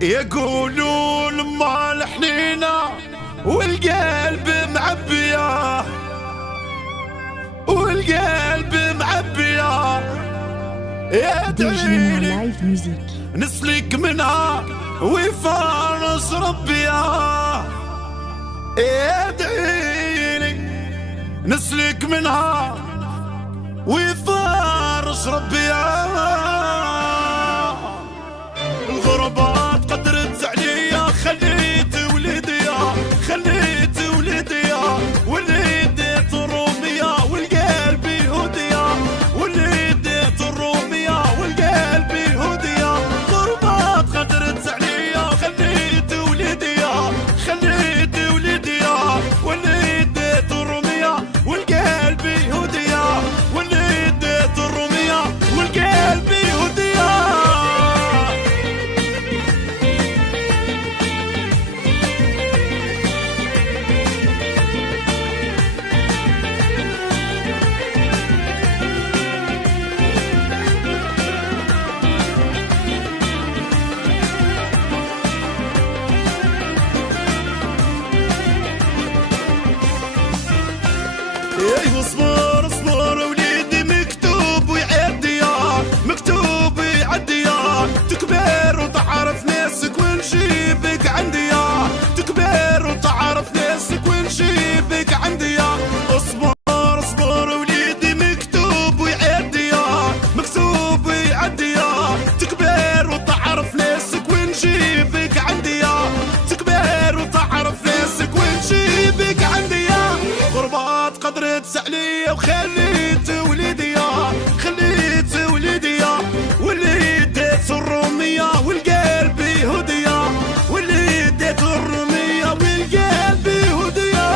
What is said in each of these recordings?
يقولوا لما الحنينة والقلب معبية والقلب معبية يدعيلي نسلك منها ويفارس ربيها يدعيلي نسلك منها ويفارس ربيها الغربات قدرت زعلية خليت وليديا خليت وليديا وليديت الرومية والقلب يهودية وليديت الرومية والقلب يهودية غربات قدرت زعلية خليت وليديا خليت وليديا وليديت الرومية والقلب يهودية وليديت الرومية والقلب يهودية ايوه اصبر اصبر وليدي مكتوب ويعدي مكتوب ويعدي تكبر وتعرف ناسك ونجيبك عندي تكبر وتعرف ناسك ونجيبك عندي اصبر اصبر وليدي مكتوب ويعدي مكتوب ويعدي تكبر وتعرف ناسك ونجيبك عندي تكبر وتعرف ناسك ونجيبك عندي غربات قدرت سعلية وخليت وليديا خليت وليديا وليديت الرومية والقلب يهودية وليديت الرومية والقلب يهودية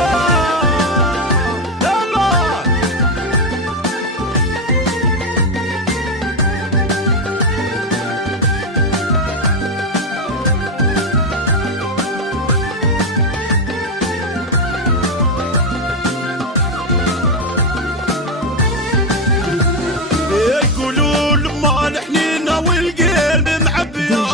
يقولوا لما الحنينة والقلب معبية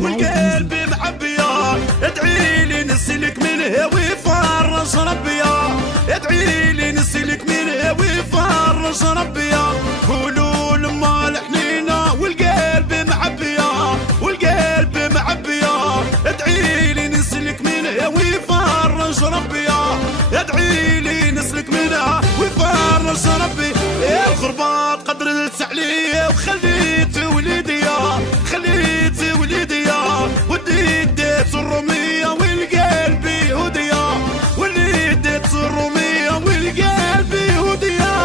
والقلب معبية ادعيلي نسلك منها ويفرج ربيا ادعيلي نسلك منها ويفرج ربيا قولوا لما الحنينة والقلب معبية والقلب معبية ادعيلي نسلك منها ويفرج ربيا ادعيلي نسلك منها ويفرج ربي الغربات قدرت سعلية وخليت وليديا خليت وليديا وديت الرومية والقلب يهودية وليديت الرومية والقلب يهودية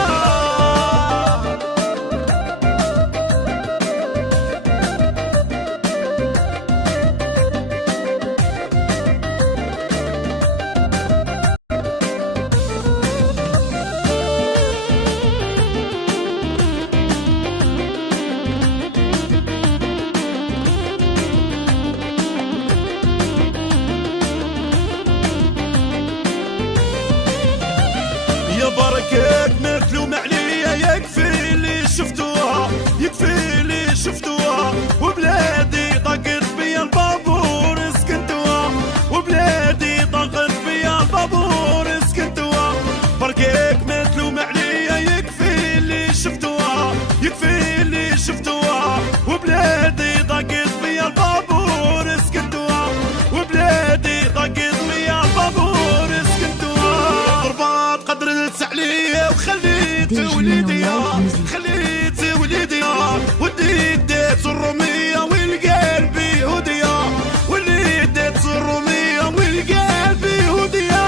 يا بركات ما تلوم عليا يكفي اللي شفتوها يكفي اللي شفتوها وبلادي ضاقت بيا البابور سكنتوها وبلادي ضاقت بيا البابور سكنتوها بركات ما تلوم عليا يكفي اللي شفتوها يكفي اللي شفتوها وبلادي ضاقت بيا البابور سكنتوها وبلادي ضاقت بيا البابور سكنتوها غربات قدرت سعلية وخليت وليديا خليت وليديا وديت الرومية والقلب يهودية وليديت الرومية والقلب يهودية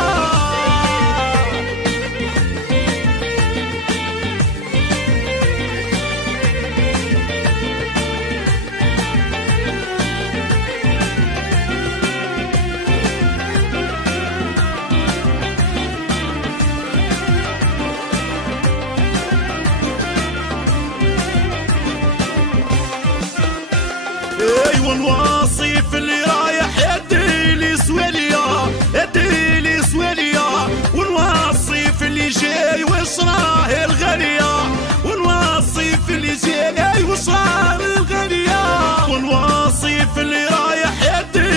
ايوه الوصيف اللي رايح يديلي سواليا يديلي سواليا والوصيف اللي جاي وصراه الغالية والوصيف اللي جاي وصراه الغالية والوصيف اللي رايح يديلي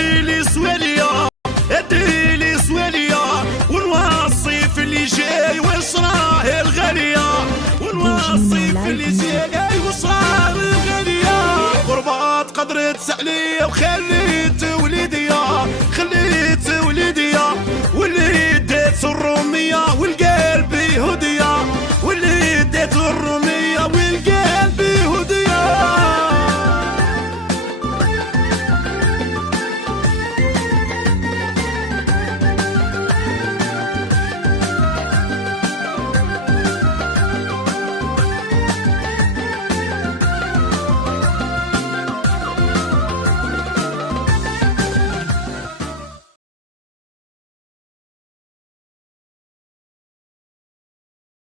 والوصيف اللي جاي وصار الغالية. غربات قدرت عليا وخليت وليديا، خليت وليديا واللي ديت الرومية والقلب يهودية.